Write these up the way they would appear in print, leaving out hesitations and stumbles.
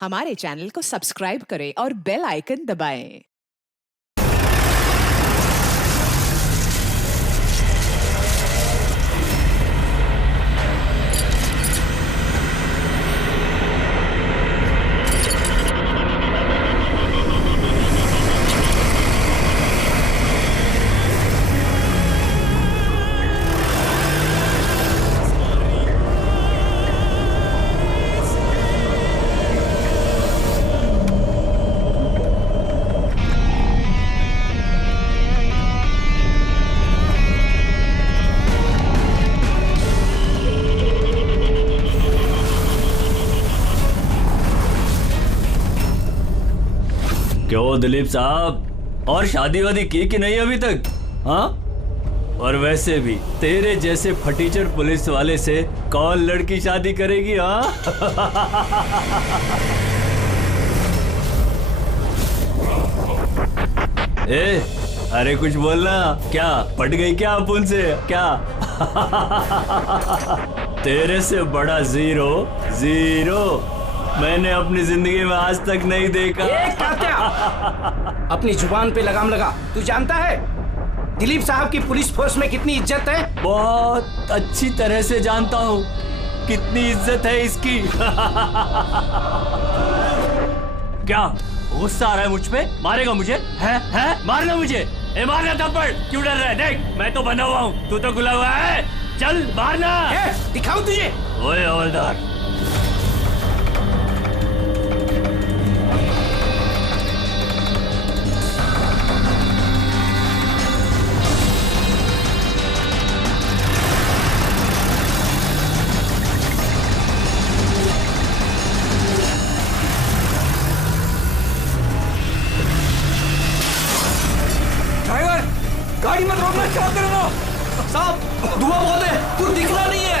हमारे चैनल को सब्सक्राइब करें और बेल आइकन दबाएं। क्यों दिलीप साहब, और शादी वादी की कि नहीं अभी तक? हाँ, और वैसे भी तेरे जैसे फटीचर पुलिस वाले से कौन लड़की शादी करेगी? हाँ ए, अरे कुछ बोलना। क्या पट गई क्या अपुन से? क्या तेरे से बड़ा जीरो जीरो मैंने अपनी जिंदगी में आज तक नहीं देखा। क्या अपनी जुबान पे लगाम लगा। तू जानता है दिलीप साहब की पुलिस फोर्स में कितनी इज्जत है? बहुत अच्छी तरह से जानता हूँ कितनी इज्जत है इसकी। क्या गुस्सा आ रहा है मुझ पे? मारेगा मुझे? है मारना मुझे? मारना थप्पड़। क्यों डर रहा है? देख मैं तो बना हुआ हूँ, तू तो खुला हुआ है। चल मारना। दिखाऊं तुझे? ओए हवलदार, गाड़ी मत रोकना। क्या कर रहे हो साहब? धुआं बहुत है, कुछ दिखना नहीं है।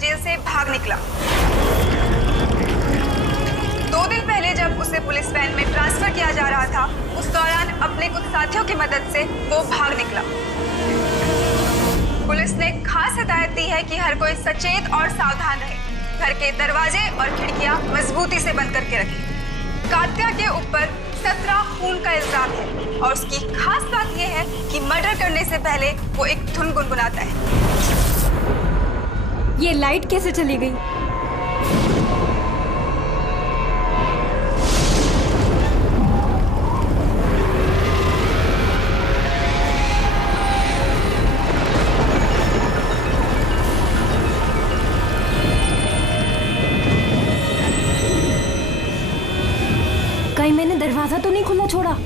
जेल से भाग निकला। 2 दिन पहले जब उसे पुलिस वैन में ट्रांसफर किया जा रहा था, उस दौरान अपने कुछ साथियों की मदद से वो भाग निकला। पुलिस ने खास हिदायत दी है कि हर कोई सचेत और सावधान रहे। घर के दरवाजे और खिड़कियां मजबूती से बंद करके रखें। कात्या के ऊपर 17 खून का इल्जाम है और उसकी खास बात यह है कि मर्डर करने से पहले वो एक धुन गुनगुनाता है। ये लाइट कैसे चली गई? कहीं मैंने दरवाजा तो नहीं खुला छोड़ा?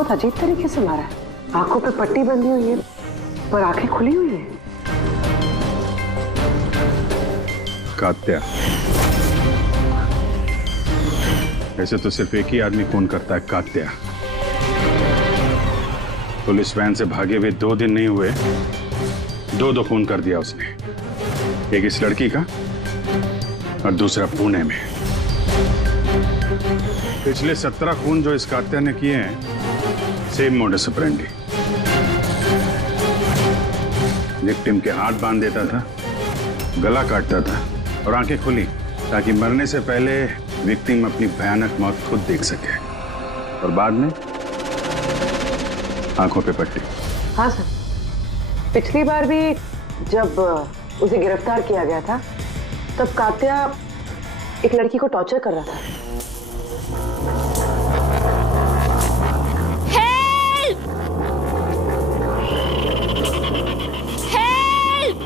बहुत अजीब तरीके से मारा है। आंखों पे पट्टी बंधी हुई है पर आंखें खुली हुई है। कात्या, ऐसे तो सिर्फ एक ही आदमी खून करता है, कात्या। पुलिस वैन से भागे हुए 2 दिन नहीं हुए, 2 खून कर दिया उसने। एक इस लड़की का और दूसरा पुणे में। पिछले 17 खून जो इस कात्या ने किए हैं, सेम मोडस ऑपरेंडी। विक्टिम के हाथ बांध देता था, गला काटता था और आंखें खुली ताकि मरने से पहले विक्टिम अपनी भयानक मौत खुद देख सके। और बाद में आंखों पे पट्टी। हाँ सर, पिछली बार भी जब उसे गिरफ्तार किया गया था तब कात्या एक लड़की को टॉर्चर कर रहा था। हेल्प! हेल्प!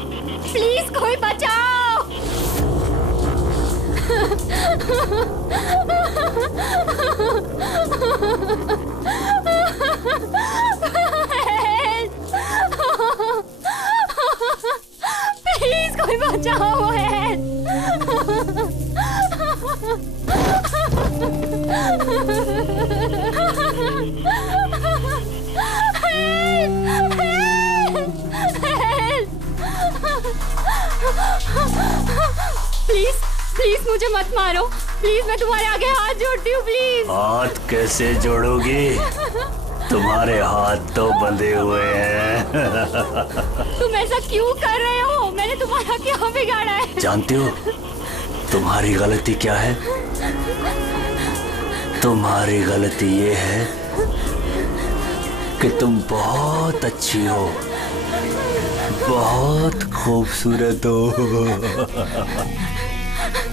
प्लीज कोई बचाओ! प्लीज कोई बचाओ! प्लीज प्लीज मुझे मत मारो, प्लीज मैं तुम्हारे आगे हाथ जोड़ती हूँ, प्लीज। हाथ कैसे जोड़ोगी? तुम्हारे हाथ तो बंधे हुए हैं। तुम ऐसा क्यों कर रहे हो? मैंने तुम्हारा क्या बिगाड़ा है? जानती हो तुम्हारी गलती क्या है? तुम्हारी गलती ये है कि तुम बहुत अच्छी हो, बहुत खूबसूरत हो।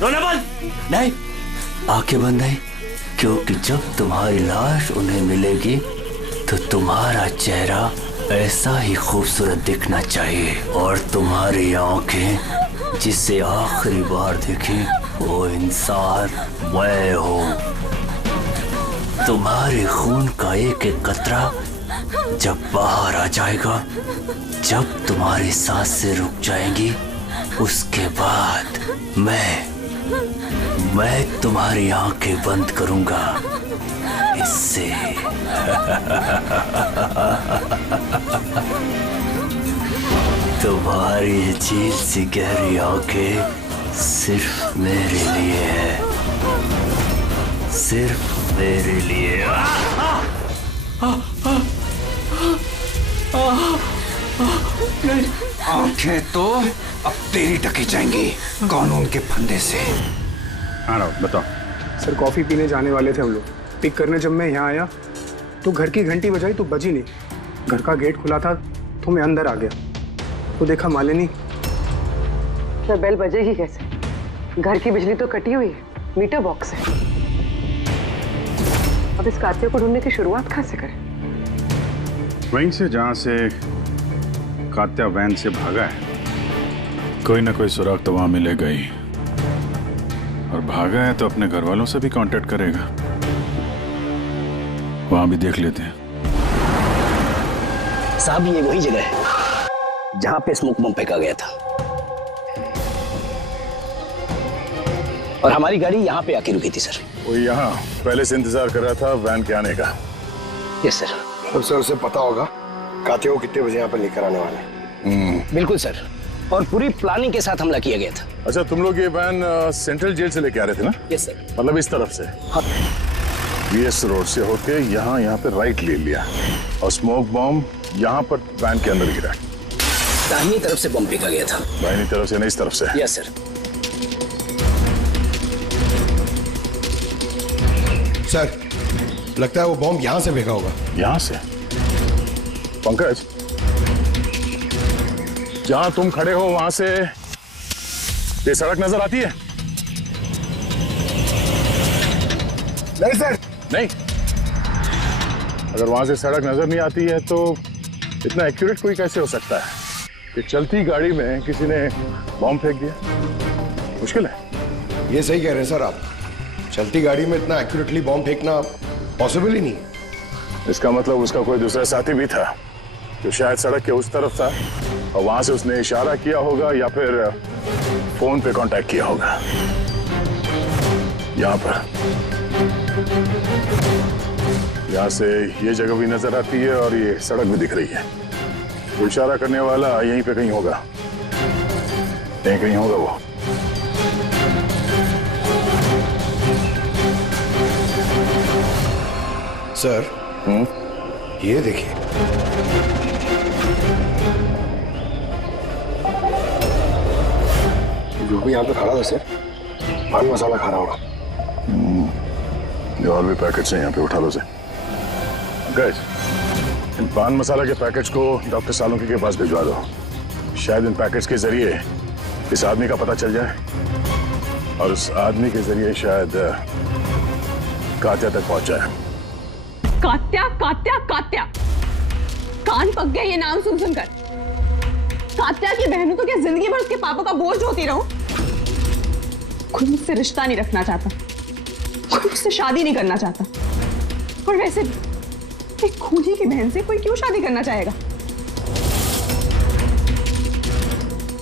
रोना बंद नहीं, आंखें बंद नहीं, क्योंकि जब तुम्हारी लाश उन्हें मिलेगी तो तुम्हारा चेहरा ऐसा ही खूबसूरत दिखना चाहिए। और तुम्हारी आंखें जिसे आखिरी बार देखी वो इंसान मैं हूँ। तुम्हारे खून का एक एक कतरा जब बाहर आ जाएगा, जब तुम्हारी सांसें रुक जाएंगी, उसके बाद मैं तुम्हारी आंखें बंद करूंगा। इससे तुम्हारी झील सी गहरी आंखें सिर्फ मेरे लिए है, सिर्फ मेरे लिए। आंखें तो अब तेरी टकी जाएंगी कानून के फंदे से। हाँ राव, बताओ। सर कॉफी पीने जाने वाले थे हम लोग। पिक करने जब मैं यहाँ आया तो घर की घंटी बजाई तो बजी नहीं। घर का गेट खुला था तो मैं अंदर आ गया तो देखा मालिनी। क्या बेल बजेगी कैसे? घर की बिजली तो कटी हुई है, मीटर बॉक्स है। अब इस कात्या को ढूंढने की शुरुआत कहाँ से करें? वहीं से जहां से कात्या वैन से भागा है। कोई ना कोई सुराग तो वहां मिलेगा ही। और भागा है तो अपने घर वालों से भी कांटेक्ट करेगा। वहां भी देख लेते हैं। साहब ये वही जगह है जहां पे स्मोक बम फेंका गया था और हमारी गाड़ी यहाँ पे आके रुकी थी सर। वो यहाँ पहले से इंतजार कर रहा था वैन के आने का। Yes sir. अब सर उसे पता होगा कात्या को कितने बजे यहाँ पर लेकर आने वाले। बिल्कुल सर, और पूरी प्लानिंग के साथ हमला किया गया था। अच्छा, तुम लोग ये वैन सेंट्रल जेल से लेके आ रहे थे ना? Yes sir. मतलब इस तरफ से? हाँ। बीएस रोड से होके यहाँ पे राइट ले लिया और स्मोक बॉम्ब यहाँ पर वैन के अंदर गिरा। दाहिनी तरफ से बम फेंका गया था। दाहिनी तरफ से नहीं, इस तरफ से? Yes sir. सर लगता है वो बॉम्ब यहाँ से फेंका होगा। यहाँ से? पंकज, जहां तुम खड़े हो वहां से ये सड़क नजर आती है? नहीं सर। नहीं? अगर वहां से सड़क नजर नहीं आती है तो इतना एक्यूरेट कोई कैसे हो सकता है कि चलती गाड़ी में किसी ने बॉम्ब फेंक दिया? मुश्किल है। ये सही कह रहे हैं सर आप। चलती गाड़ी में इतना एक्यूरेटली बॉम्ब फेंकना पॉसिबल ही नहीं। इसका मतलब उसका कोई दूसरा साथी भी था जो शायद सड़क के उस तरफ था और वहां से उसने इशारा किया होगा या फिर फोन पे कांटेक्ट किया होगा। यहाँ से ये जगह भी नजर आती है और ये सड़क भी दिख रही है। वो इशारा करने वाला यहीं पे कहीं होगा, यहीं कहीं होगा वो। सर ये देखिए, जो भी यहाँ पे खड़ा था सर, पान मसाला खा रहा होगा। और भी पैकेट्स हैं यहाँ पे, उठा लो से। गाइस, इन पान मसाला के पैकेट्स को डॉक्टर सालुंके के पास भिजवा दो। शायद इन पैकेट्स के जरिए इस आदमी का पता चल जाए और उस आदमी के जरिए शायद कात्या तक पहुंच जाए। कात्या कात्या कात्या, कान पक गए ये नाम सुन सुनकर। कात्या की बहनों तो क्या जिंदगी भर उसके पापा का बोझ होती रहूं? कोई मुझसे रिश्ता नहीं रखना चाहता, कोई मुझसे शादी नहीं करना चाहता। और वैसे एक खूनी की बहन से कोई क्यों शादी करना चाहेगा?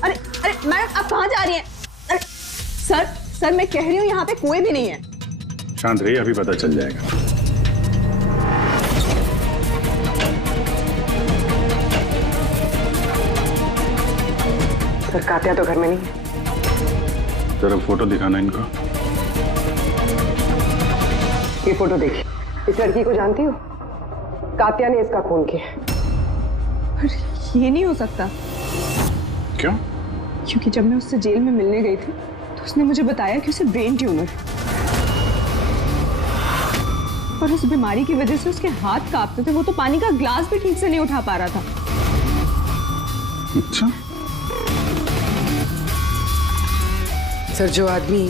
अरे अरे मैडम, आप कहाँ जा रही हैं? अरे सर मैं कह रही हूँ यहाँ पे कोई भी नहीं है। शांत रहिए, अभी पता चल जाएगा। सर कात्या तो घर में नहीं है। जरा फोटो दिखाना इनको। ये फोटो देखिए, इस लड़की को जानती हो? कात्या ने इसका खून किया। अरे ये नहीं हो सकता। क्यों? क्योंकि जब मैं उससे जेल में मिलने गई थी तो उसने मुझे बताया कि उसे ब्रेन ट्यूमर है और उस बीमारी की वजह से उसके हाथ कांपते थे। वो तो पानी का ग्लास भी ठीक से नहीं उठा पा रहा था। अच्छा। सर, जो आदमी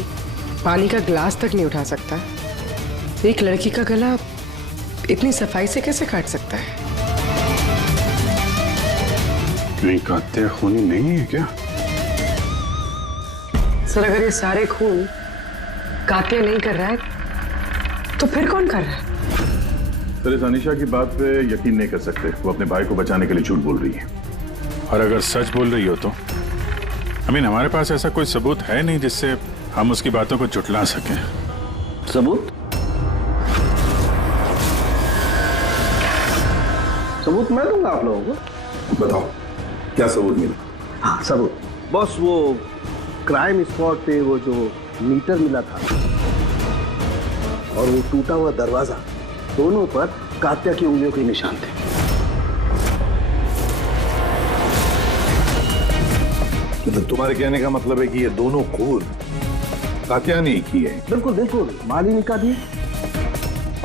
पानी का ग्लास तक नहीं उठा सकता, एक लड़की का गला इतनी सफाई से कैसे काट सकता है? नहीं, कात्या खूनी नहीं है क्या? सर, अगर ये सारे खून कात्या नहीं कर रहा है तो फिर कौन कर रहा है? सर, इस अनीशा की बात पे यकीन नहीं कर सकते। वो अपने भाई को बचाने के लिए झूठ बोल रही है, और अगर सच बोल रही हो तो हमारे पास ऐसा कोई सबूत है नहीं जिससे हम उसकी बातों को झुठला सकें। सबूत? सबूत मैं दूंगा आप लोगों को। बताओ क्या सबूत मिला? हाँ सबूत बॉस, वो क्राइम स्पॉट पे वो जो मीटर मिला था और वो टूटा हुआ दरवाजा, दोनों पर कात्या की उंगलियों के निशान थे। मतलब तुम्हारे कहने का मतलब है कि ये दोनों खून कात्या ने की है? बिल्कुल बिल्कुल, मालिनी का भी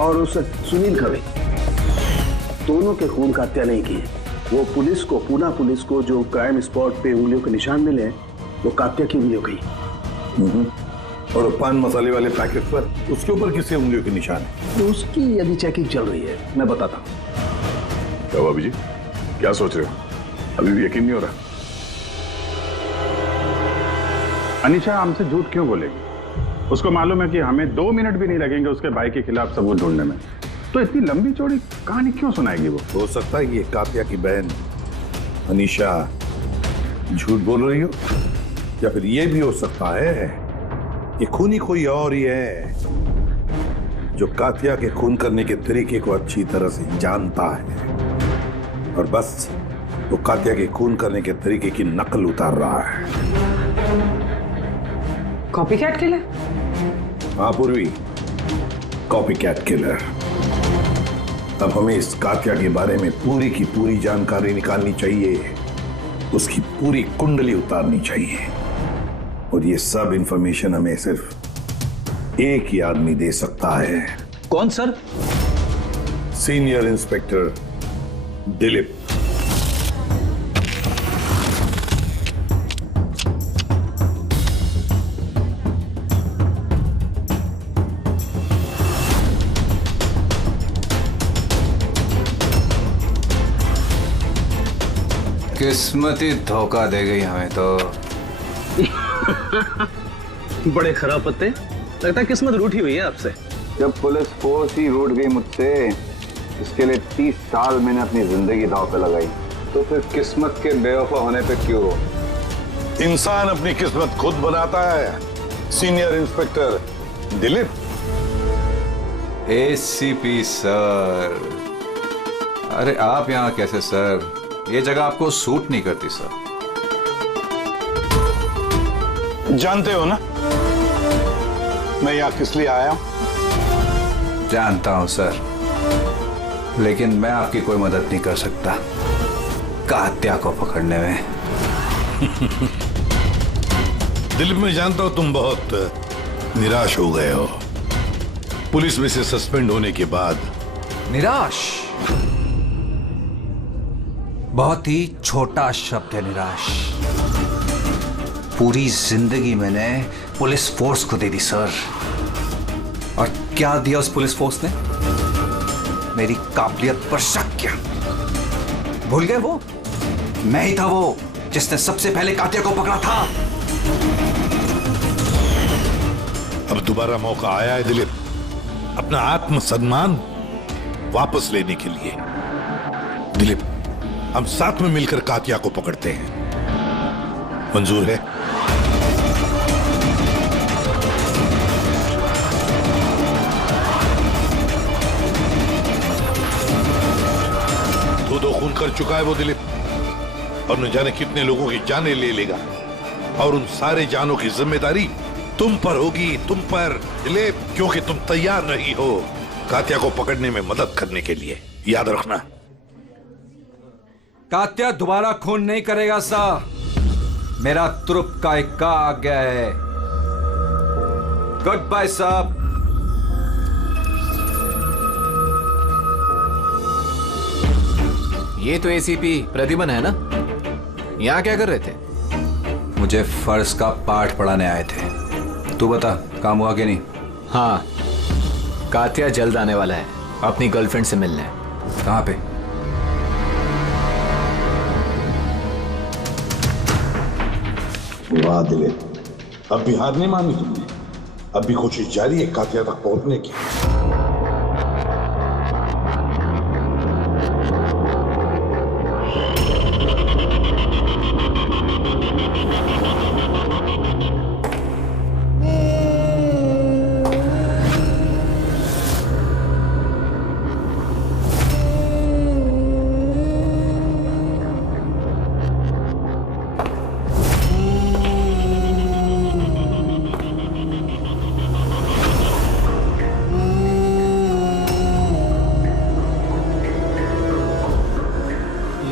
और उस सुनील का भी, दोनों के खून कात्या नहीं किए। वो पुलिस को, पूना पुलिस को जो क्राइम स्पॉट पे उंगलियों के निशान मिले वो कात्या की उंगलियों की। और पान मसाले वाले पैकेट पर उसके ऊपर किसके उंगलियों के निशान है? तो उसकी यदि चेकिंग चल रही है, मैं बताता हूँ। क्या भाभी जी, क्या सोच रहे हो? अभी भी यकीन नहीं हो रहा? अनीशा हमसे झूठ क्यों बोलेगी? उसको मालूम है कि हमें 2 मिनट भी नहीं लगेंगे उसके भाई के खिलाफ सबूत ढूंढने में, तो इतनी लंबी चौड़ी कहानी क्यों सुनाएगी वो? हो सकता है कि ये कात्या की बहन अनीशा झूठ बोल रही हो, या फिर ये भी हो सकता है कि खूनी कोई और ही है जो कात्या के खून करने के तरीके को अच्छी तरह से जानता है और बस वो कात्या के खून करने के तरीके की नकल उतार रहा है। Copycat killer? हाँ पूर्वी, कॉपीकैट किलर। अब हमें इस कात्या के बारे में पूरी की पूरी जानकारी निकालनी चाहिए, उसकी पूरी कुंडली उतारनी चाहिए, और ये सब इंफॉर्मेशन हमें सिर्फ एक ही आदमी दे सकता है। कौन सर? Senior inspector Dilip. किस्मत ही धोखा दे गई हमें तो। बड़े खराब पत्ते, लगता है किस्मत रूठी हुई है आपसे। जब पुलिस फोर्स ही रूठ गई मुझसे इसके लिए 30 साल मैंने अपनी जिंदगी दांव पे लगाई, तो फिर किस्मत के बेवफा होने पे क्यों रो? इंसान अपनी किस्मत खुद बनाता है, senior inspector Dilip. ACP sir, अरे आप यहाँ कैसे सर? ये जगह आपको सूट नहीं करती सर। जानते हो ना मैं यहाँ किस लिए आया हूं? जानता हूं सर, लेकिन मैं आपकी कोई मदद नहीं कर सकता कात्या को पकड़ने में। दिलीप, मैं जानता हूं तुम बहुत निराश हो गए हो पुलिस में से सस्पेंड होने के बाद। निराश बहुत ही छोटा शब्द है, निराश। पूरी जिंदगी मैंने पुलिस फोर्स को दे दी सर, और क्या दिया उस पुलिस फोर्स ने? मेरी काबिलियत पर शक किया। भूल गए वो मैं ही था वो जिसने सबसे पहले कात्या को पकड़ा था। अब दोबारा मौका आया है दिलीप, अपना आत्मसम्मान वापस लेने के लिए। दिलीप, हम साथ में मिलकर कात्या को पकड़ते हैं, मंजूर है? दो खून कर चुका है वो दिलीप, और न जाने कितने लोगों की जानें ले लेगा, और उन सारे जानों की जिम्मेदारी तुम पर होगी, तुम पर दिलीप, क्योंकि तुम तैयार नहीं हो कात्या को पकड़ने में मदद करने के लिए। याद रखना। कात्या दोबारा खून नहीं करेगा साहब, मेरा तुरुप का इक्का आ गया है। गुड बाय साहब। ये तो एसीपी प्रद्युमन है ना? यहाँ क्या कर रहे थे? मुझे फर्ज का पाठ पढ़ाने आए थे। तू बता, काम हुआ कि नहीं? हाँ, कात्या जल्द आने वाला है अपनी गर्लफ्रेंड से मिलने। कहाँ पे? वाह दिलीप, अब भी हार नहीं मानी तुमने। अब भी कोशिश जारी है कात्या तक पहुंचने की।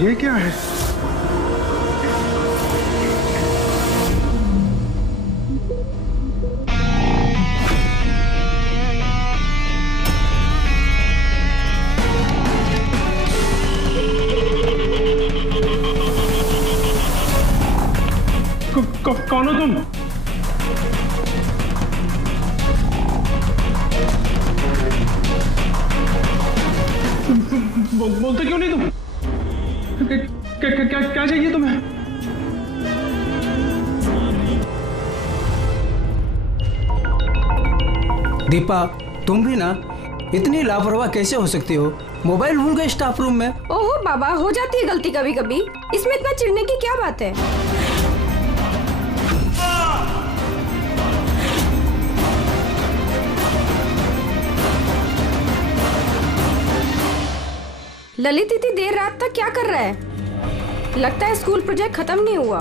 ये क्या है? कौन हो तुम? बोलते क्यों नहीं तुम? क्या चाहिए तुम्हें? दीपा, तुम भी ना इतनी लापरवाह कैसे हो सकती हो? मोबाइल भूल गए स्टाफ रूम में। ओहो बाबा, हो जाती है गलती कभी कभी, इसमें इतना चिढ़ने की क्या बात है? ललित इतनी देर रात तक क्या कर रहा है? लगता है स्कूल प्रोजेक्ट खत्म नहीं हुआ।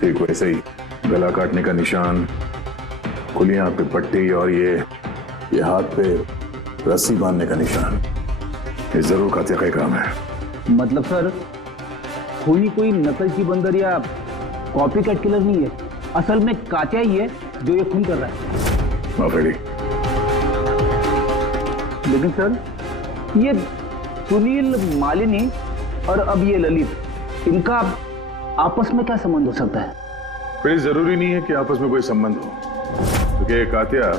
ठीक वैसे ही गला काटने का निशान, खुली आंख पे पट्टी, और ये हाथ पे रस्सी बांधने का निशान, ये जरूर कात्या का ही काम है। मतलब सर, खूनी कोई नकल की बंदर या कॉपी कैट किलर नहीं है, असल में कात्या ही है जो ये खून कर रहा है। माफेड़ी। लेकिन सर, ये सुनील, मालिनी और अब ये ललित, इनका आपस में क्या संबंध हो सकता है? फिर जरूरी नहीं है कि आपस में कोई संबंध हो, क्योंकि कात्या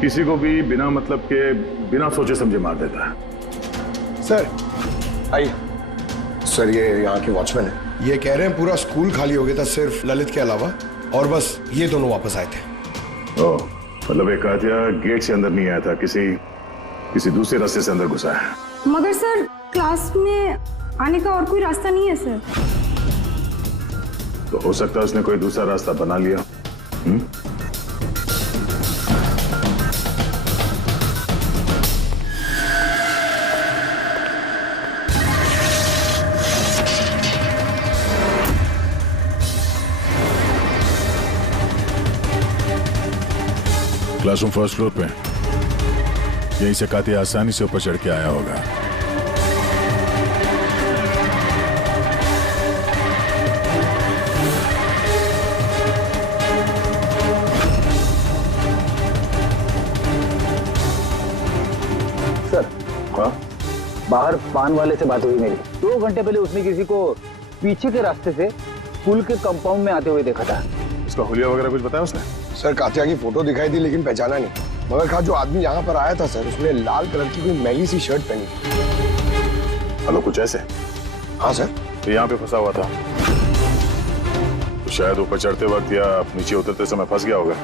किसी को भी बिना मतलब के, बिना सोचे समझे मार देता है। सर आइए। सर ये यहाँ के वॉचमैन है। ये कह रहे हैं पूरा स्कूल खाली हो गया था सिर्फ ललित के अलावा, और बस ये दोनों वापस आए थे। ओह, मतलब एक कातिया गेट से अंदर नहीं आया था, किसी दूसरे रास्ते से अंदर घुसा है। मगर सर क्लास में आने का और कोई रास्ता नहीं है सर। तो हो सकता है उसने कोई दूसरा रास्ता बना लिया। क्लासरूम फर्स्ट फ्लोर पे, यहीं से कातिया आसानी से ऊपर चढ़ के आया होगा। सर, हाँ? बाहर पान वाले से बात हुई मेरी। 2 घंटे पहले उसने किसी को पीछे के रास्ते से स्कूल के कंपाउंड में आते हुए देखा था। उसका हुलिया वगैरह कुछ बताया उसने? सर कातिया की फोटो दिखाई दी लेकिन पहचाना नहीं। मगर कहा जो आदमी यहाँ पर आया था सर, उसने लाल कलर की कोई मैली सी शर्ट पहनी। हेलो, कुछ ऐसे? हाँ सर। तो यहाँ पे फंसा हुआ था, तो शायद ऊपर चढ़ते वक्त या नीचे उतरते समय फंस गया होगा।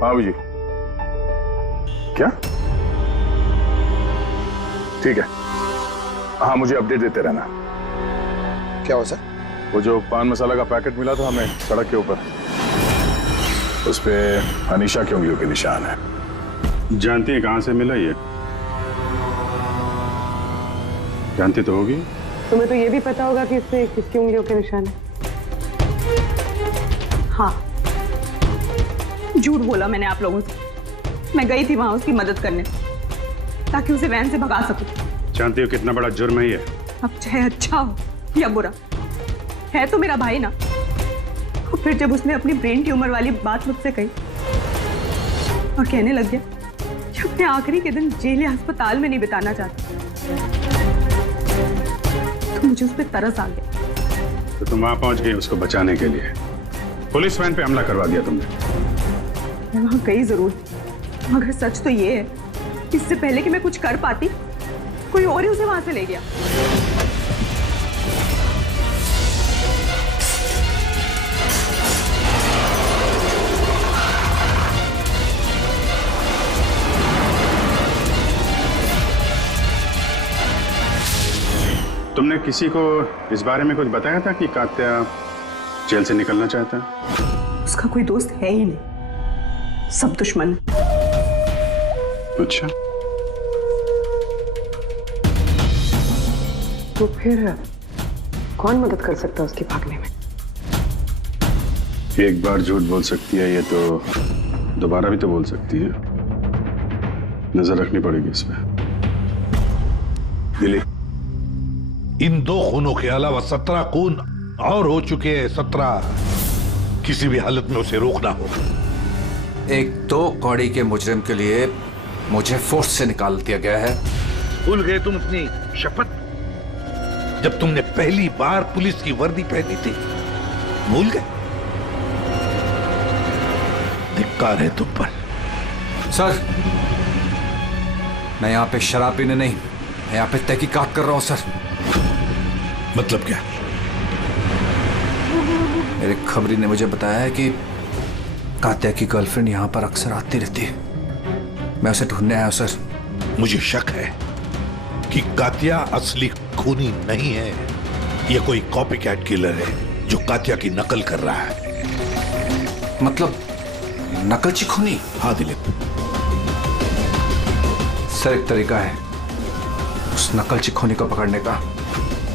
हाँ जी, क्या? ठीक है, हाँ मुझे अपडेट देते रहना। क्या हो सर? वो जो पान मसाला का पैकेट मिला था हमें सड़क के ऊपर, उस पे अनीशा की उंगलियों के निशान है। जानती है कहां से मिला ये? जानती तो होगी। तुम्हें तो ये भी पता होगा कि इससे किसकी उंगलियों के निशान है। हाँ, झूठ बोला मैंने आप लोगों से। मैं गई थी वहां उसकी मदद करने ताकि उसे वैन से भगा सकूं। जानती हो कितना बड़ा जुर्म है ये? अब चाहे अच्छा हो या बुरा, है तो मेरा भाई ना। और फिर जब उसने अपनी ब्रेन ट्यूमर वाली बात मुझसे कही और कहने लग गया कि अपने आखिरी के दिन जेल या अस्पताल में नहीं बिताना चाहता, तो मुझे उस पर तरस आ गया। तो तुम वहां पहुंच गई उसको बचाने के लिए, पुलिस वैन पे हमला करवा दिया तुमने। मैं वहां गई जरूर थी, मगर सच तो ये है, इससे पहले कि मैं कुछ कर पाती, कोई और ही उसे वहां से ले गया। तुमने किसी को इस बारे में कुछ बताया था कि कात्या जेल से निकलना चाहता है? उसका कोई दोस्त है ही नहीं, सब दुश्मन। अच्छा, तो फिर कौन मदद कर सकता है उसके भागने में? एक बार झूठ बोल सकती है ये तो दोबारा भी तो बोल सकती है। नजर रखनी पड़ेगी इस पे। दिलीप, इन 2 खूनों के अलावा 17 खून और हो चुके हैं। 17 किसी भी हालत में उसे रोकना हो। एक 2 कौड़ी के मुजरिम के लिए मुझे फोर्स से निकाल दिया गया है। भूल गए तुम अपनी शपथ जब तुमने पहली बार पुलिस की वर्दी पहनी थी? भूल गए? धिक्कार है तुम पर। सर, मैं यहाँ पे शराब पीने नहीं, मैं यहाँ पे तहकीकात कर रहा हूँ सर। मतलब क्या? मेरे खबरी ने मुझे बताया है कि कात्या की गर्लफ्रेंड यहाँ पर अक्सर आती रहती है। मैं उसे ढूंढने आया हूँ सर। मुझे शक है कि कात्या असली खूनी नहीं है। यह कोई कॉपी कैट किलर है जो कात्या की नकल कर रहा है। मतलब नकलची खूनी? हाँ दिलीप। सर, एक तरीका है उस नकलची खूनी को पकड़ने का।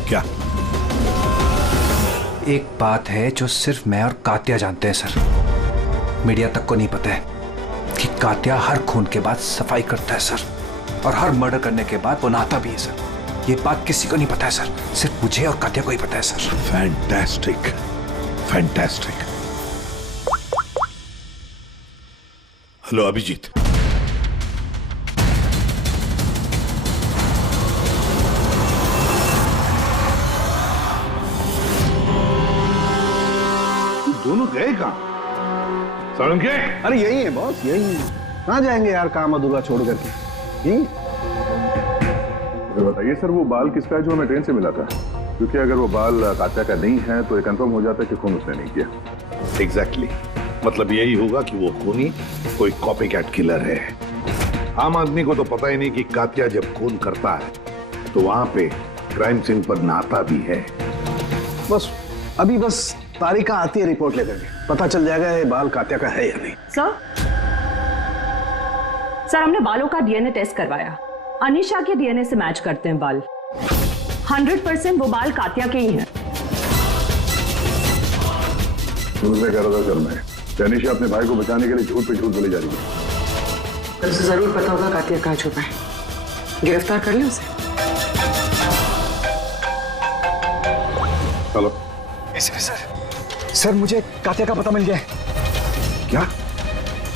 क्या? एक बात है जो सिर्फ मैं और कात्या जानते हैं सर। मीडिया तक को नहीं पता है कि कात्या हर खून के बाद सफाई करता है सर, और हर मर्डर करने के बाद वो नहाता भी है सर। ये बात किसी को नहीं पता है सर, सिर्फ मुझे और कात्या को ही पता है sir. Fantastic, fantastic. Hello Abhijit. दोनों गए कहाँ? सालुंके? अरे यही है बॉस, यही है। कहाँ जाएंगे यार काम अधूरा छोड़ करके? तो बताइए सर, वो बाल किसका है जो हमें ट्रेन से मिला था? क्योंकि अगर वो बाल कात्या का नहीं है तो ये कंफर्म हो जाता है कि खून उसने नहीं किया। एग्जैक्टली मतलब यही होगा कि वो खूनी कोई कॉपी कैट किलर है। आम आदमी को तो पता ही नहीं कि कात्या जब खून करता है तो वहां पे क्राइम सीन पर नहाता भी है। बस अभी तारिका आती है रिपोर्ट लेकर के, पता चल जाएगा ये बाल कात्या का है या नहीं। सर हमने बालों का डीएनए टेस्ट करवाया, अनीशा के डीएनए से मैच करते हैं बाल। 100% वो बाल कात्या के ही हैं। दूसरे कह रहा था सर मैं, अनीशा अपने भाई को बचाने के लिए झूठ पे झूठ बोली जा रही है। उसे जरूर पता होगा कात्या कहाँ छुपा है, गिरफ्तार कर ले उसे। हेलो सर मुझे कात्या का पता मिल गया है। क्या?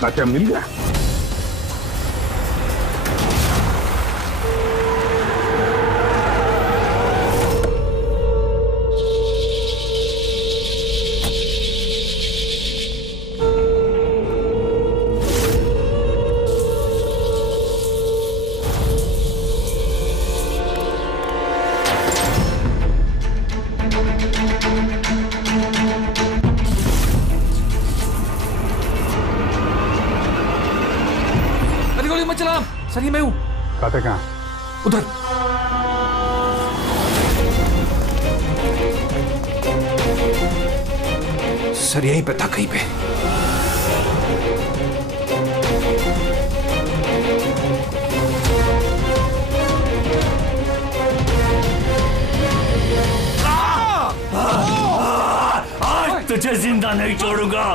कात्या मिल गया? सर ये मैं हूं। कात्या कहाँ? उधर। सर यहीं पे था कहीं पे। आज तुझे जिंदा नहीं छोड़ूंगा।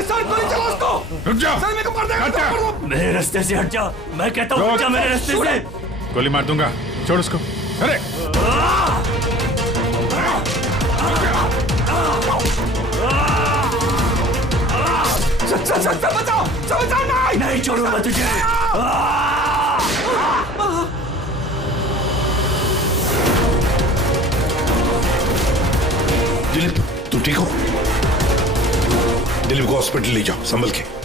सर गोली चला उसको। रुक जा। सर मेरे को मार देगा। मेरे रास्ते से हट जा, मैं कहता हूँ हट जा मेरे रास्ते से। गोली मार दूंगा, छोड़ उसको। अरे सर बचाओ नहीं छोड़ूंगा तुझे। दिलीप तू ठीक हो? दिलीप को हॉस्पिटल ले जाओ संभल के।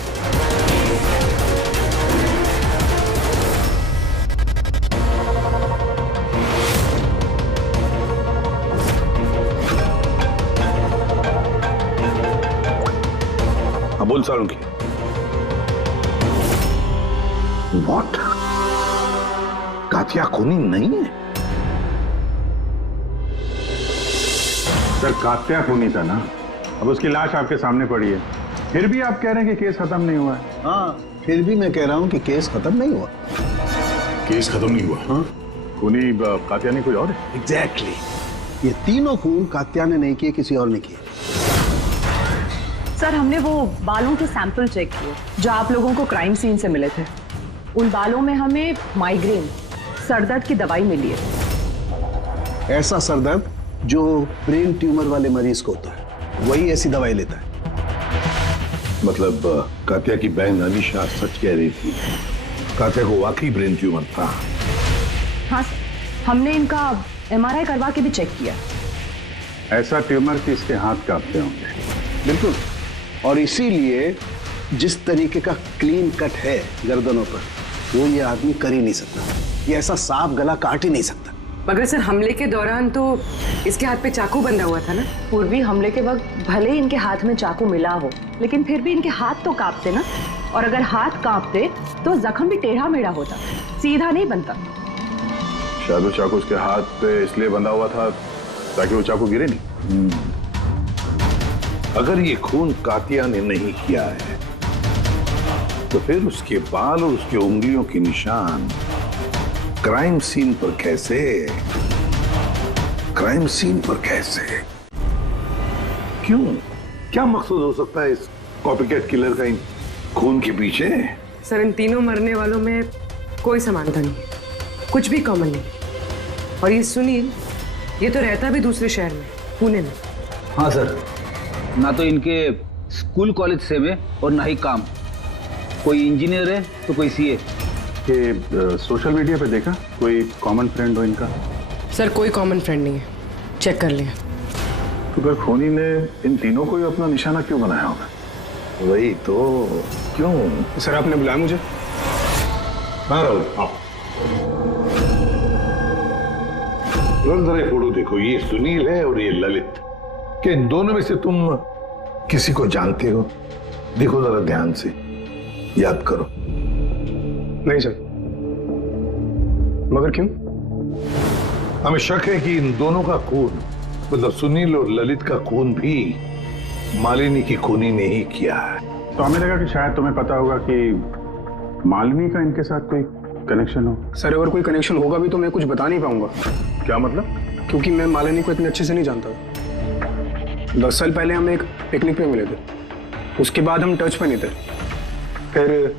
बोल सारुंगी। व्हाट? कात्या खूनी नहीं है? सर कात्या खूनी था ना, अब उसकी लाश आपके सामने पड़ी है, फिर भी आप कह रहे हैं कि केस खत्म नहीं हुआ है। हाँ फिर भी मैं कह रहा हूँ कि केस खत्म नहीं हुआ। केस खत्म नहीं हुआ? हाँ खूनी कात्या नहीं कोई और है? एग्जैक्टली ये तीनों खून कात्या ने नहीं किए, किसी और ने किए। सर हमने वो बालों के सैंपल चेक किए जो आप लोगों को क्राइम सीन से मिले थे। उन बालों में हमें माइग्रेन, सरदर्द की दवाई मिली है। ऐसा सरदर्द जो ब्रेन ट्यूमर वाले मरीज को होता है, वही ऐसी दवाई लेता है। मतलब कात्या की बहन अनीशा सच कह रही थी, कात्या को वाकई ब्रेन ट्यूमर था। हाँ हमने इनका MRI करवा के भी चेक किया। ऐसा ट्यूमर कि इसके हाथ कांपते होंगे। बिल्कुल, और इसीलिए जिस तरीके का क्लीन कट है गर्दनों पर, वो ये आदमी कर ही नहीं सकता। ये ऐसा साफ गला काट ही नहीं सकता। मगर सर हमले के दौरान तो इसके हाथ पे चाकू बंधा हुआ था ना। पूर्वी हमले के वक्त भले ही इनके हाथ में चाकू मिला हो, लेकिन फिर भी इनके हाथ तो कांपते ना, और अगर हाथ कांपते तो जख्म भी टेढ़ा मेढ़ा होता, सीधा नहीं बनता। शायद वो चाकू उसके हाथ पे इसलिए बंधा हुआ था ताकि वो चाकू गिरे नहीं। अगर ये खून कात्या ने नहीं किया है तो फिर उसके बाल और उसके उंगलियों के निशान क्राइम सीन पर कैसे? क्राइम सीन पर कैसे? क्यों? क्या मकसद हो सकता है इस कॉपीकैट किलर का इन खून के पीछे? सर इन तीनों मरने वालों में कोई समानता नहीं, कुछ भी कॉमन नहीं। और ये सुनील, ये तो रहता भी दूसरे शहर में, पुणे में। हाँ सर, ना तो इनके स्कूल कॉलेज से में और ना ही काम। कोई इंजीनियर है तो कोई सीए। ये सोशल मीडिया पे देखा कोई कॉमन फ्रेंड हो इनका? सर कोई कॉमन फ्रेंड नहीं है, चेक कर लिया। तो फिर खूनी ने इन तीनों को ही अपना निशाना क्यों बनाया होगा? वही तो, क्यों? सर आपने बुलाया मुझे? हाँ राहुल, आओ। जरा ये फोटो देखो, ये सुनील है और ये ललित। क्या इन दोनों में से तुम किसी को जानते हो? देखो जरा ध्यान से, याद करो। नहीं सर। मगर क्यों? हमें शक है कि इन दोनों का खून, मतलब सुनील और ललित का खून भी मालिनी की खूनी ने ही किया है। तो हमें लगा कि शायद तुम्हें पता होगा कि मालिनी का इनके साथ कोई कनेक्शन हो। सर अगर कोई कनेक्शन होगा भी तो मैं कुछ बता नहीं पाऊंगा। क्या मतलब? क्योंकि मैं मालिनी को इतने अच्छे से नहीं जानता। 10 साल पहले हम एक पिकनिक पे मिले थे, उसके बाद हम टच पे नहीं थे। फिर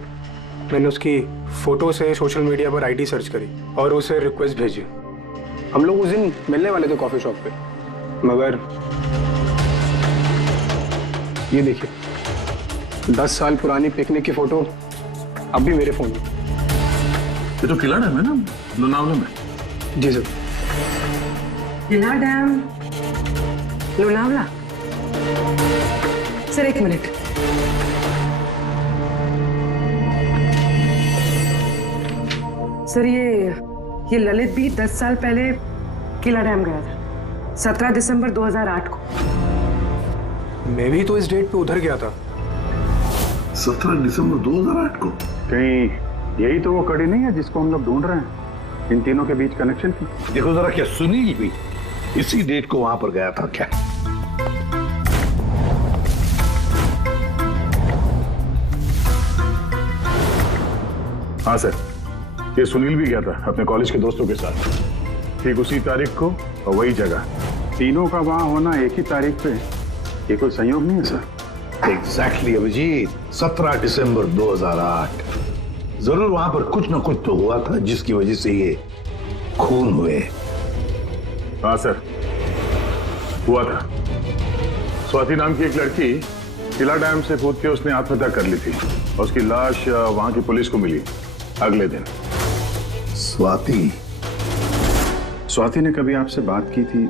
मैंने उसकी फोटो से सोशल मीडिया पर आईडी सर्च करी और उसे रिक्वेस्ट भेजी। हम लोग उस दिन मिलने वाले थे कॉफी शॉप पे, मगर ये देखिए 10 साल पुरानी पिकनिक की फोटो अब भी मेरे फोन में। ये तो किला डैम है ना, लोनावला में? जी सर। किला dam, Lonavala. Sir 1 minute. Sir ये ललित भी 10 साल पहले किला डैम गया था, 17 दिसंबर 2008 को। मैं भी तो इस डेट पे उधर गया था। 17 दिसंबर 2008 को? कहीं यही तो वो कड़ी नहीं है जिसको हम लोग ढूंढ रहे हैं, इन तीनों के बीच कनेक्शन की? देखो जरा, क्या सुनील भी इसी डेट को वहां पर गया था क्या? हाँ सर, ये सुनील भी गया था अपने कॉलेज के दोस्तों के साथ, ठीक उसी तारीख को और वही जगह। तीनों का वहां होना एक ही तारीख पे, ये कोई संयोग नहीं है सर? एग्जैक्टली अभिजीत, 17 दिसंबर 2008। जरूर वहां पर कुछ ना कुछ तो हुआ था जिसकी वजह से ये खून हुए। हाँ सर, हुआ था। स्वाति नाम की एक लड़की किला डैम से कूद के उसने आत्महत्या कर ली थी और उसकी लाश वहां की पुलिस को मिली अगले दिन। स्वाति ने कभी आपसे बात की थी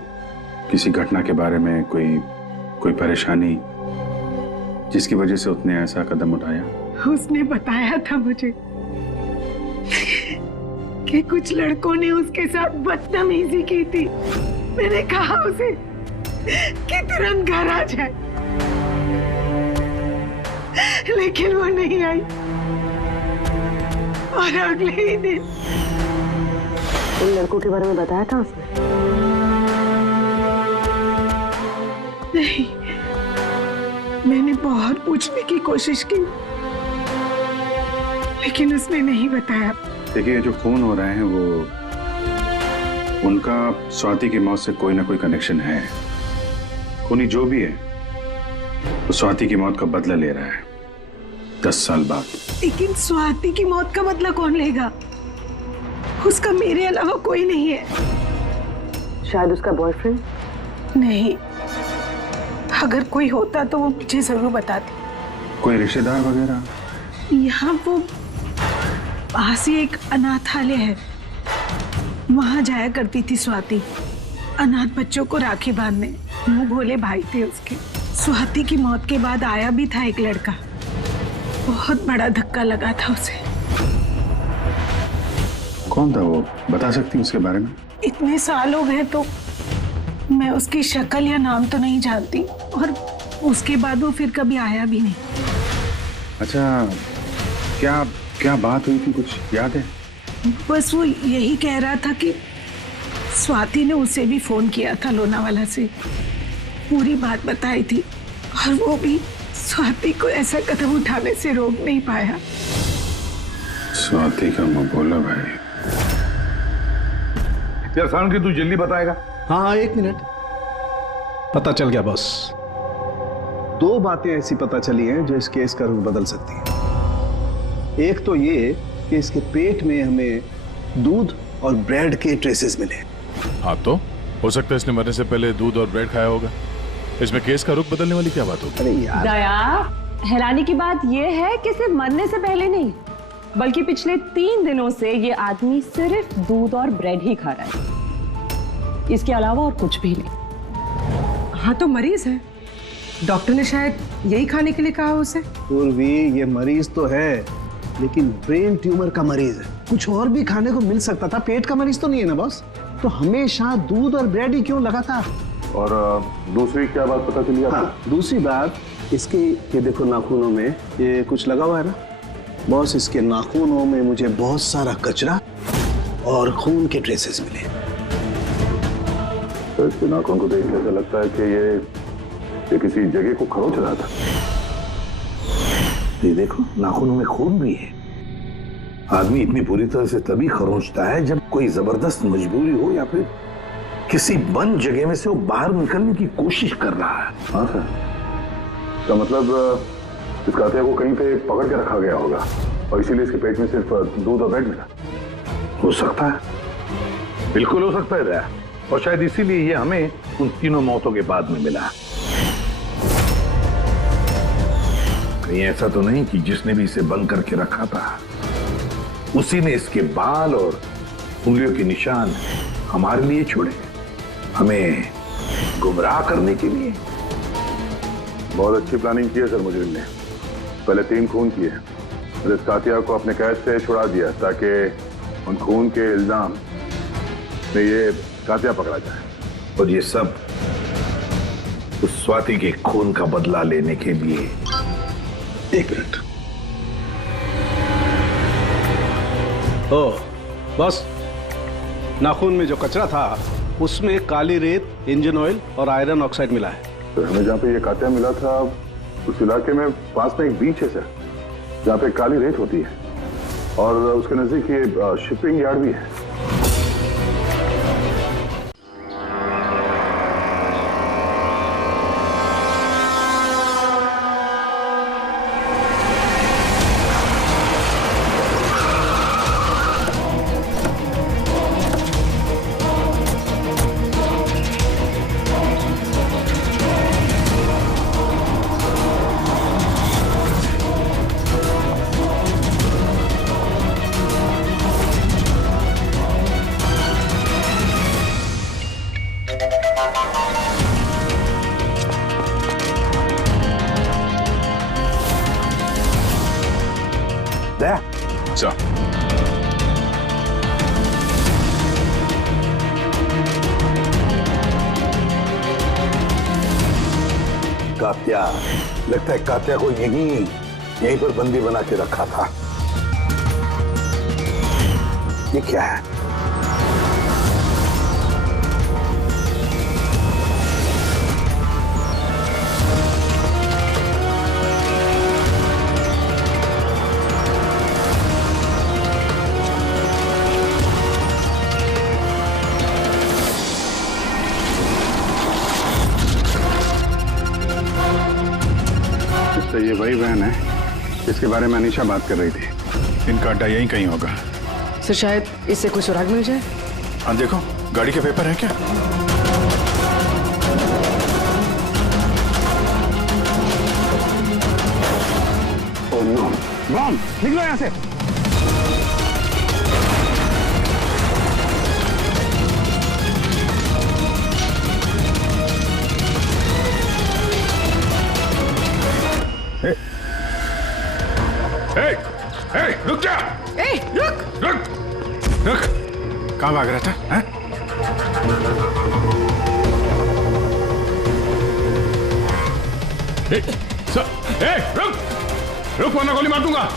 किसी घटना के बारे में, कोई परेशानी जिसकी वजह से उसने ऐसा कदम उठाया? उसने बताया था मुझे कि कुछ लड़कों ने उसके साथ बदतमीजी की थी। मैंने कहा उसे कि तुरंत घर आ जाए, लेकिन वो नहीं आई और अगले ही दिन उन लड़कों के बारे में बताया था उसने? नहीं, मैंने बहुत पूछने की कोशिश की लेकिन उसने नहीं बताया। देखिए, जो खून हो रहे हैं वो उनका स्वाति की मौत से कोई ना कोई कनेक्शन है। खूनी जो भी है वो स्वाति की मौत का बदला ले रहा है 10 साल बाद। लेकिन स्वाति की मौत का बदला कौन लेगा? उसका मेरे अलावा कोई नहीं है। शायद उसका बॉयफ्रेंड? नहीं, अगर कोई होता तो वो मुझे जरूर बताती। कोई रिश्तेदार वगैरह? यहाँ वो पास ही एक अनाथालय है, वहां जाया करती थी स्वाति, अनाथ बच्चों को राखी बांधने। मुंह भोले भाई थे उसके। स्वाति की मौत के बाद आया भी था एक लड़का, बहुत बड़ा धक्का लगा था उसे। कौन था वो, बता सकती हैं उसके बारे में? इतने साल हो गए तो मैं उसकी शक्ल या नाम तो नहीं जानती, और उसके बाद वो फिर कभी आया भी नहीं। अच्छा, क्या बात हुई थी, कुछ याद है? बस वो यही कह रहा था कि स्वाति ने उसे भी फोन किया था लोनावाला से, पूरी बात बताई थी, और वो भी स्वाति को ऐसा कदम उठाने से रोक नहीं पाया। स्वाति का मुंह बोला भाई। यार साउंड की तू जल्दी बताएगा? हाँ 1 मिनट। पता चल गया बॉस। 2 बातें ऐसी पता चली हैं जो इस केस का रुख बदल सकती हैं। एक तो ये कि इसके पेट में हमें दूध और ब्रेड के ट्रेसेस मिले। हाँ, तो हो सकता है इसने मरने से पहले दूध और ब्रेड खाया होगा। इसमें केस का रुख बदलने वाली क्या बात होगी? अरे यार दया, हैरानी की बात यह है कि सिर्फ मरने से पहले नहीं, बल्कि पिछले 3 दिनों से ये आदमी सिर्फ दूध और ब्रेड ही खा रहा है, इसके अलावा और कुछ भी नहीं। हाँ तो मरीज है, डॉक्टर ने शायद यही खाने के लिए कहा उसे। पूर्वी, ये मरीज तो है लेकिन ब्रेन ट्यूमर का मरीज है। कुछ और भी खाने को मिल सकता था, पेट का मरीज तो नहीं है ना बॉस। तो हमेशा दूध और ब्रेड ही क्यों लगातार? और दूसरी क्या बात पता चली आपको? हाँ, दूसरी बात इसके, ये देखो नाखूनों में ये कुछ लगा हुआ है ना बॉस, इसके नाखूनों में मुझे बहुत सारा कचरा और खून के ट्रेसेस मिले। तो इसके नाखून को देख के ऐसा लगता है कि ये किसी जगह को खरोच रहा था। ये देखो नाखूनों में खून भी है। आदमी इतनी पूरी तरह से तभी खरोंचता है जब कोई जबरदस्त मजबूरी हो या फिर किसी बंद जगह में से वो बाहर निकलने की कोशिश कर रहा है। हाँ सर, तो मतलब इस कातिया को कहीं पे पकड़ के रखा गया होगा और इसीलिए इसके पेट में सिर्फ दूध और ब्रेड मिला। हो सकता है, बिल्कुल हो सकता है, और शायद इसीलिए ये हमें उन तीनों मौतों के बाद में मिला। कहीं ऐसा तो नहीं कि जिसने भी इसे बंद करके रखा था उसी ने इसके बाल और उंगलियों के निशान हमारे लिए छोड़े, हमें गुमराह करने के लिए। बहुत अच्छी प्लानिंग की है सर मुजरिम ने। पहले 3 खून किए और इस कातिया को अपने कैद से छुड़ा दिया ताकि उन खून के इल्जाम में ये कातिया पकड़ा जाए, और ये सब उस स्वाति के खून का बदला लेने के लिए। 1 मिनट। ओह बस, नाखून में जो कचरा था उसमें काली रेत, इंजन ऑयल और आयरन ऑक्साइड मिला है। तो हमें जहाँ पे ये कातिया मिला था उस इलाके में पास में एक बीच है सर, जहाँ पे काली रेत होती है, और उसके नजदीक ये शिपिंग यार्ड भी है। So. कातिया, लगता है कातिया को यहीं पर बंदी बना के रखा था। ये क्या है? ये वही वैन है जिसके बारे में अनीशा बात कर रही थी। इनका अड्डा यहीं कहीं होगा। सर शायद इससे कोई सुराग मिल जाए। हाँ देखो, गाड़ी के पेपर है क्या? ओह नो, बम! निकलो यहाँ से। रुक जा! रुक! कहाँ भाग रहा था? हैं? रुक वरना गोली मार दूंगा।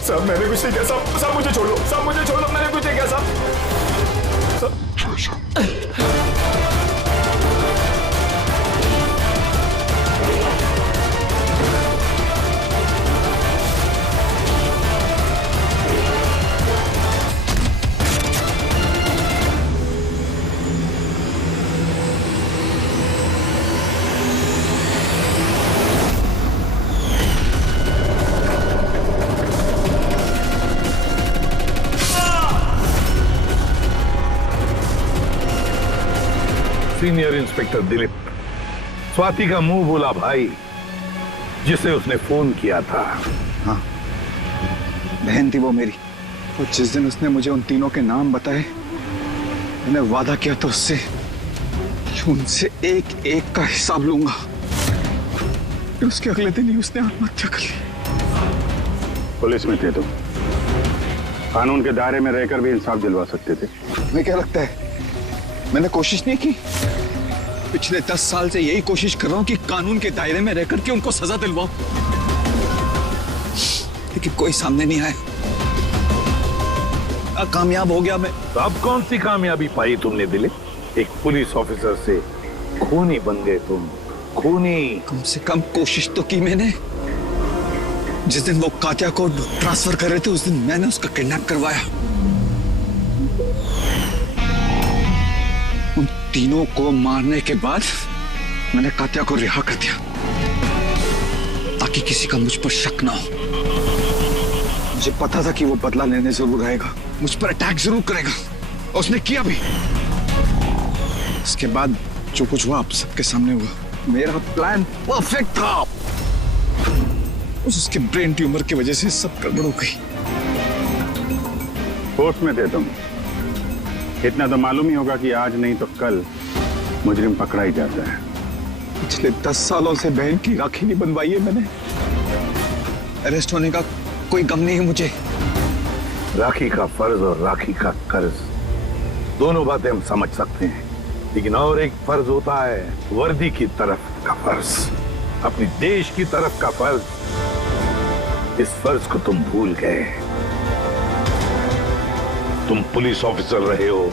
साहब मैंने कुछ नहीं किया साहब, मुझे छोड़ दो साहब, मुझे छोड़ दो, मैंने कुछ नहीं किया साहब। सीनियर इंस्पेक्टर दिलीप, स्वाति का मुंह बोला भाई जिसे उसने फोन किया था। हाँ, बहन थी वो मेरी। और जिस दिन उसने मुझे उन तीनों के नाम बताए, मैंने वादा किया था उससे कि उनसे एक एक का हिसाब लूंगा। फिर उसके अगले दिन ही उसने आत्महत्या कर ली। पुलिस में थे तुम? कानून के दायरे में रहकर भी इंसाफ दिलवा सकते थे। तुम्हें क्या लगता है मैंने कोशिश नहीं की? पिछले 10 साल से यही कोशिश कर रहा हूं कि कानून के दायरे में रहकर के उनको सजा दिलवाऊं, लेकिन कोई सामने नहीं आया। कामयाब हो गया मैं। तो अब कौन सी कामयाबी पाई तुमने दिले? एक पुलिस ऑफिसर से खूनी बन गए तुम, खूनी। कम से कम कोशिश तो की मैंने। जिस दिन वो कात्या को ट्रांसफर कर रहे थे उस दिन मैंने उसका किडनैप करवाया। उन तीनों को मारने के बाद मैंने कात्या को रिहा कर दिया ताकि किसी का मुझ पर शक ना हो। मुझे पता था कि वो बदला लेने जरूर आएगा, मुझ पर अटैक जरूर करेगा, और उसने किया भी। इसके बाद जो कुछ हुआ आप सबके सामने हुआ। मेरा प्लान परफेक्ट था, उसके ब्रेन ट्यूमर की वजह से सब गड़बड़ हो गई। होश में थे तुम, इतना तो मालूम ही होगा कि आज नहीं तो कल मुजरिम पकड़ा ही जाता है। पिछले 10 सालों से बहन की राखी नहीं बनवाई है मैंने। अरेस्ट होने का कोई गम नहीं है मुझे। राखी का फर्ज और राखी का कर्ज दोनों बातें हम समझ सकते हैं, लेकिन और एक फर्ज होता है वर्दी की तरफ का फर्ज, अपनी देश की तरफ का फर्ज। इस फर्ज को तुम भूल गए। तुम पुलिस ऑफिसर रहे हो,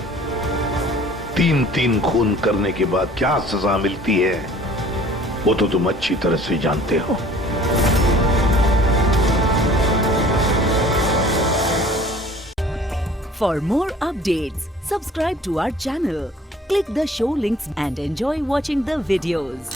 3 खून करने के बाद क्या सजा मिलती है वो तो तुम अच्छी तरह से जानते हो। For more updates, subscribe to our channel, click the show links and enjoy watching the videos.